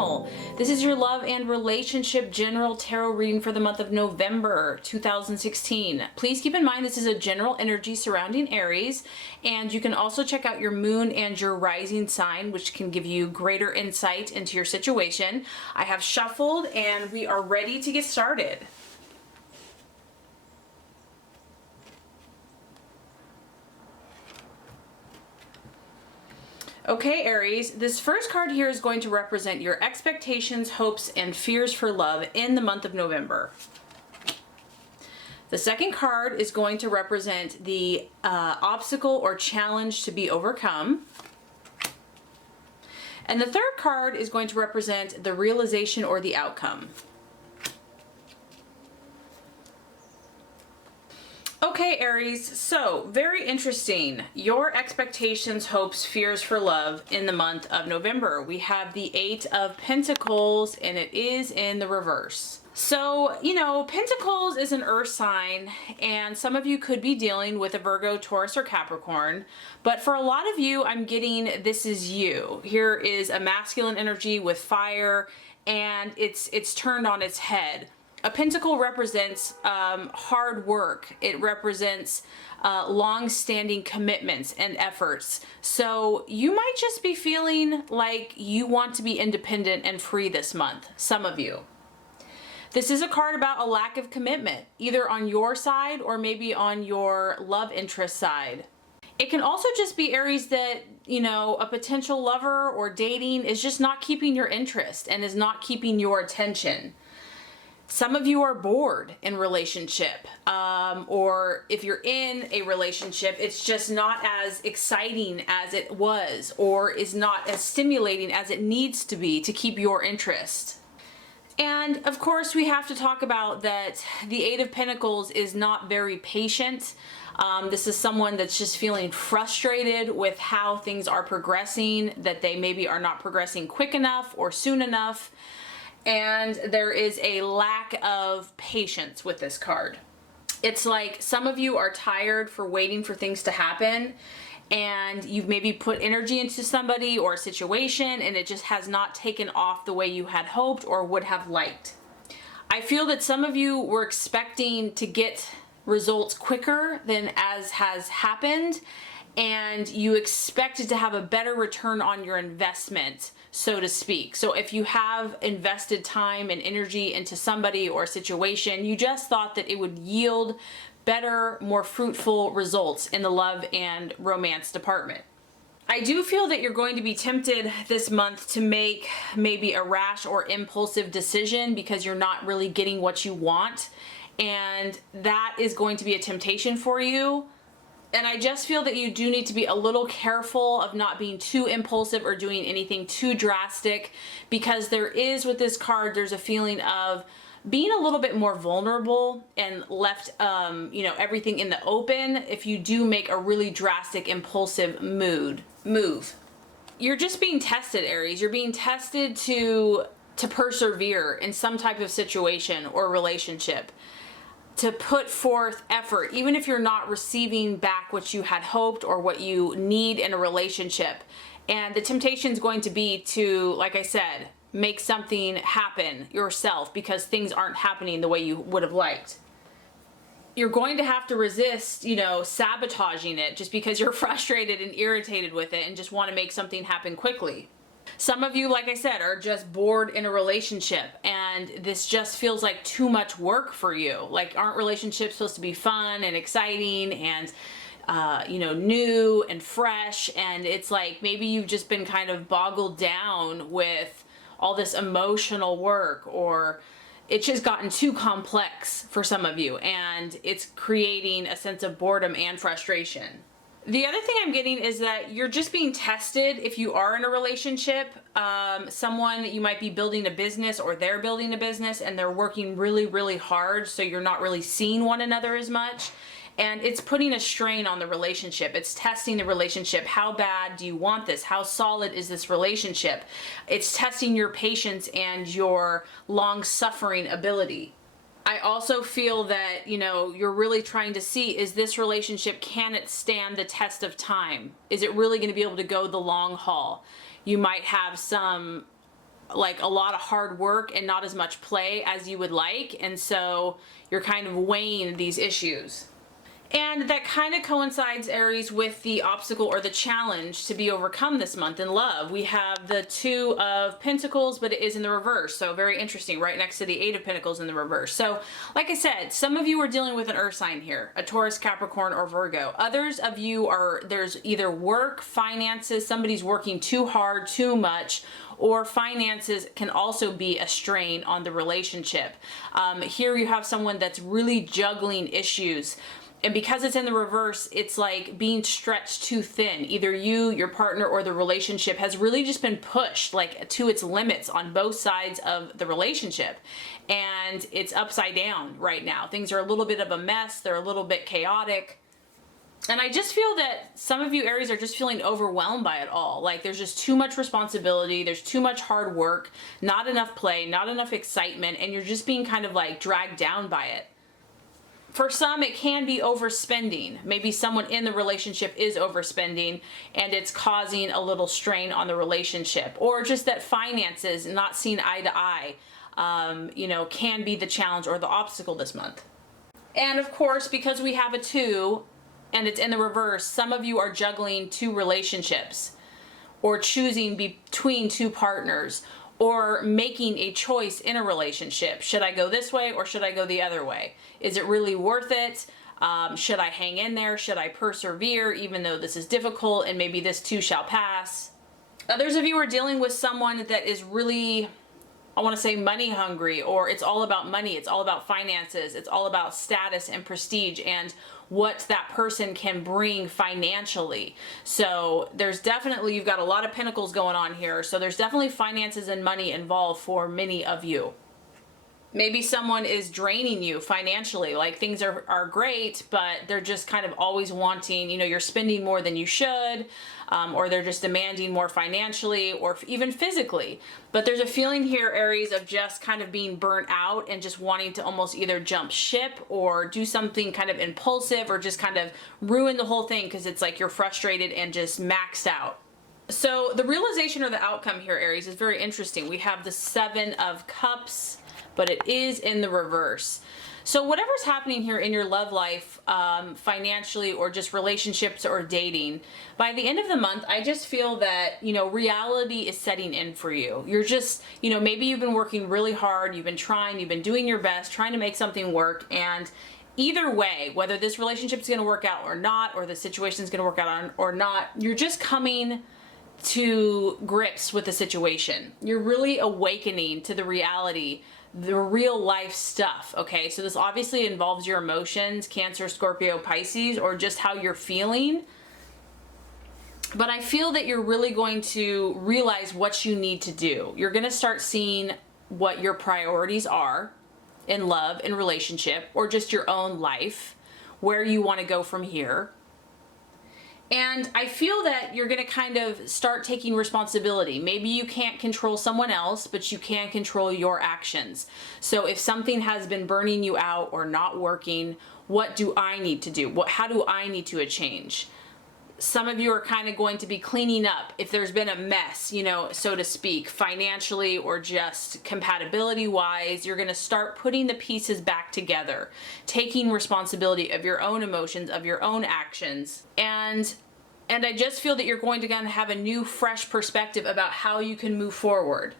channel. This is your love and relationship general tarot reading for the month of November 2016. Please keep in mind this is a general energy surrounding Aries, and you can also check out your moon and your rising sign, which can give you greater insight into your situation. I have shuffled and we are ready to get started. Okay, Aries, this first card here is going to represent your expectations, hopes, and fears for love in the month of November. The second card is going to represent the obstacle or challenge to be overcome. And the third card is going to represent the realization or the outcome. Okay, Aries, so very interesting. Your expectations, hopes, fears for love in the month of November. We have the Eight of Pentacles and it is in the reverse. So, you know, Pentacles is an earth sign and some of you could be dealing with a Virgo, Taurus, or Capricorn. But for a lot of you, I'm getting this is you. Here is a masculine energy with fire and it's turned on its head. A pentacle represents hard work. It represents long-standing commitments and efforts. So you might just be feeling like you want to be independent and free this month, some of you. This is a card about a lack of commitment, either on your side or maybe on your love interest side. It can also just be Aries that, you know, a potential lover or dating is just not keeping your interest and is not keeping your attention. Some of you are bored in relationship, or if you're in a relationship, it's just not as exciting as it was, or is not as stimulating as it needs to be to keep your interest. And of course, we have to talk about that the Eight of Pentacles is not very patient. This is someone that's just feeling frustrated with how things are progressing, that they maybe are not progressing quick enough or soon enough. And there is a lack of patience with this card. It's like some of you are tired for waiting for things to happen and you've maybe put energy into somebody or a situation and it just has not taken off the way you had hoped or would have liked. I feel that some of you were expecting to get results quicker than as has happened, and you expected to have a better return on your investment, so to speak. So if you have invested time and energy into somebody or a situation, you just thought that it would yield better, more fruitful results in the love and romance department. I do feel that you're going to be tempted this month to make maybe a rash or impulsive decision because you're not really getting what you want, and that is going to be a temptation for you. And I just feel that you do need to be a little careful of not being too impulsive or doing anything too drastic, because there is, with this card, there's a feeling of being a little bit more vulnerable and left, you know, everything in the open if you do make a really drastic, impulsive move. You're just being tested, Aries. You're being tested to persevere in some type of situation or relationship, to put forth effort, even if you're not receiving back what you had hoped or what you need in a relationship. And the temptation is going to be to, like I said, make something happen yourself because things aren't happening the way you would have liked. You're going to have to resist, you know, sabotaging it just because you're frustrated and irritated with it and just want to make something happen quickly. Some of you, like I said, are just bored in a relationship and this just feels like too much work for you. Like, aren't relationships supposed to be fun and exciting and, you know, new and fresh? And it's like maybe you've just been kind of boggled down with all this emotional work, or it's just gotten too complex for some of you and it's creating a sense of boredom and frustration. The other thing I'm getting is that you're just being tested if you are in a relationship. Someone, you might be building a business or they're building a business and they're working really, really hard, so you're not really seeing one another as much. And it's putting a strain on the relationship. It's testing the relationship. How bad do you want this? How solid is this relationship? It's testing your patience and your long-suffering ability. I also feel that, you know, you're really trying to see, is this relationship, can it stand the test of time? Is it really going to be able to go the long haul? You might have some like a lot of hard work and not as much play as you would like, and so you're kind of weighing these issues. And that kind of coincides, Aries, with the obstacle or the challenge to be overcome this month in love. We have the Two of Pentacles, but it is in the reverse. So very interesting, right next to the Eight of Pentacles in the reverse. So like I said, some of you are dealing with an earth sign here, a Taurus, Capricorn, or Virgo. Others of you are, there's either work, finances, somebody's working too hard, too much, or finances can also be a strain on the relationship. Here you have someone that's really juggling issues. And because it's in the reverse, it's like being stretched too thin. Either you, your partner, or the relationship has really just been pushed like to its limits on both sides of the relationship. And it's upside down right now. Things are a little bit of a mess. They're a little bit chaotic. And I just feel that some of you Aries are just feeling overwhelmed by it all. Like there's just too much responsibility. There's too much hard work, not enough play, not enough excitement. And you're just being kind of like dragged down by it. For some, it can be overspending. Maybe someone in the relationship is overspending and it's causing a little strain on the relationship. Or just that finances, not seeing eye to eye, can be the challenge or the obstacle this month. And of course, because we have a two and it's in the reverse, some of you are juggling two relationships or choosing between two partners, or making a choice in a relationship. Should I go this way or should I go the other way? Is it really worth it? Should I hang in there? Should I persevere even though this is difficult and maybe this too shall pass? Others of you are dealing with someone that is really, I want to say, money hungry, or it's all about money, it's all about finances, it's all about status and prestige and what that person can bring financially. So there's definitely, you've got a lot of pentacles going on here. So there's definitely finances and money involved for many of you. Maybe someone is draining you financially, like things are great, but they're just kind of always wanting, you're spending more than you should, or they're just demanding more financially or even physically. But there's a feeling here, Aries, of just kind of being burnt out and just wanting to almost either jump ship or do something kind of impulsive or just kind of ruin the whole thing because it's like you're frustrated and just maxed out. So the realization or the outcome here, Aries, is very interesting. We have the Seven of Cups, but it is in the reverse. So whatever's happening here in your love life, financially, or just relationships or dating, by the end of the month, I just feel that, reality is setting in for you. You're just, maybe you've been working really hard, you've been trying, you've been doing your best, trying to make something work, and either way, whether this relationship is going to work out or not, or the situation is going to work out or not, you're just coming to grips with the situation. You're really awakening to the reality, the real life stuff, okay? So this obviously involves your emotions, Cancer, Scorpio, Pisces, or just how you're feeling. But I feel that you're really going to realize what you need to do. You're going to start seeing what your priorities are in love, in relationship, or just your own life, where you want to go from here. And I feel that you're going to kind of start taking responsibility. Maybe you can't control someone else, but you can control your actions. So if something has been burning you out or not working, what do I need to do? How do I need to change? Some of you are kind of going to be cleaning up if there's been a mess, so to speak, financially or just compatibility wise. You're going to start putting the pieces back together, taking responsibility of your own emotions, of your own actions. And I just feel that you're going to kind of have a new, fresh perspective about how you can move forward.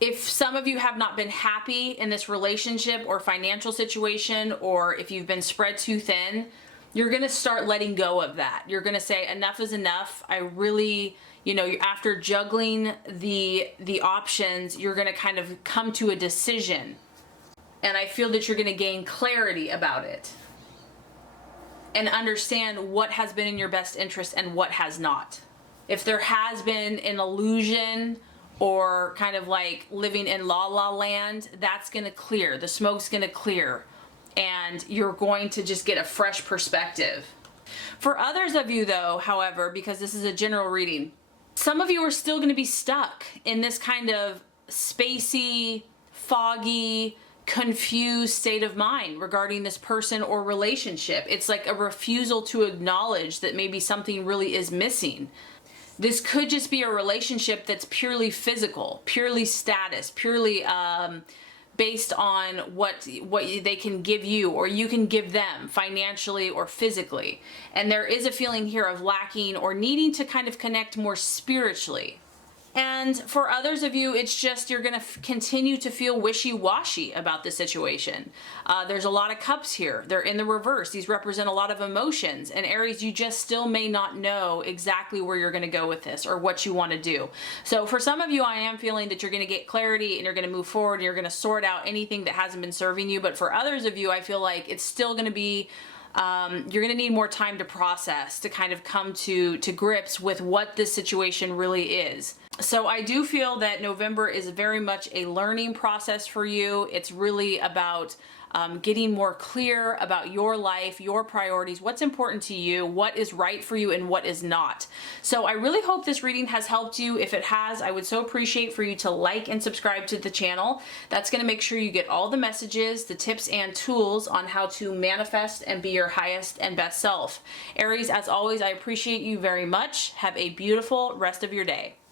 If some of you have not been happy in this relationship or financial situation, or if you've been spread too thin, you're going to start letting go of that. You're going to say, enough is enough. I really, after juggling the options, you're going to kind of come to a decision. And I feel that you're going to gain clarity about it and understand what has been in your best interest and what has not. If there has been an illusion or kind of like living in la la land, that's going to clear. The smoke's going to clear. And you're going to just get a fresh perspective. For others of you though, however, because this is a general reading, some of you are still going to be stuck in this kind of spacey, foggy, confused state of mind regarding this person or relationship. It's like a refusal to acknowledge that maybe something really is missing. This could just be a relationship that's purely physical, purely status, purely based on what they can give you or you can give them financially or physically. And there is a feeling here of lacking or needing to kind of connect more spiritually. And for others of you, it's just you're going to continue to feel wishy-washy about the situation. There's a lot of cups here. They're in the reverse. These represent a lot of emotions. And Aries, you just still may not know exactly where you're going to go with this or what you want to do. So for some of you, I am feeling that you're going to get clarity and you're going to move forward and you're going to sort out anything that hasn't been serving you. But for others of you, I feel like it's still going to be you're going to need more time to process, to kind of come to grips with what this situation really is. So I do feel that November is very much a learning process for you. It's really about getting more clear about your life, your priorities, what's important to you, what is right for you and what is not. So I really hope this reading has helped you. If it has, I would so appreciate for you to like and subscribe to the channel. That's going to make sure you get all the messages, the tips and tools on how to manifest and be your highest and best self. Aries, as always, I appreciate you very much. Have a beautiful rest of your day.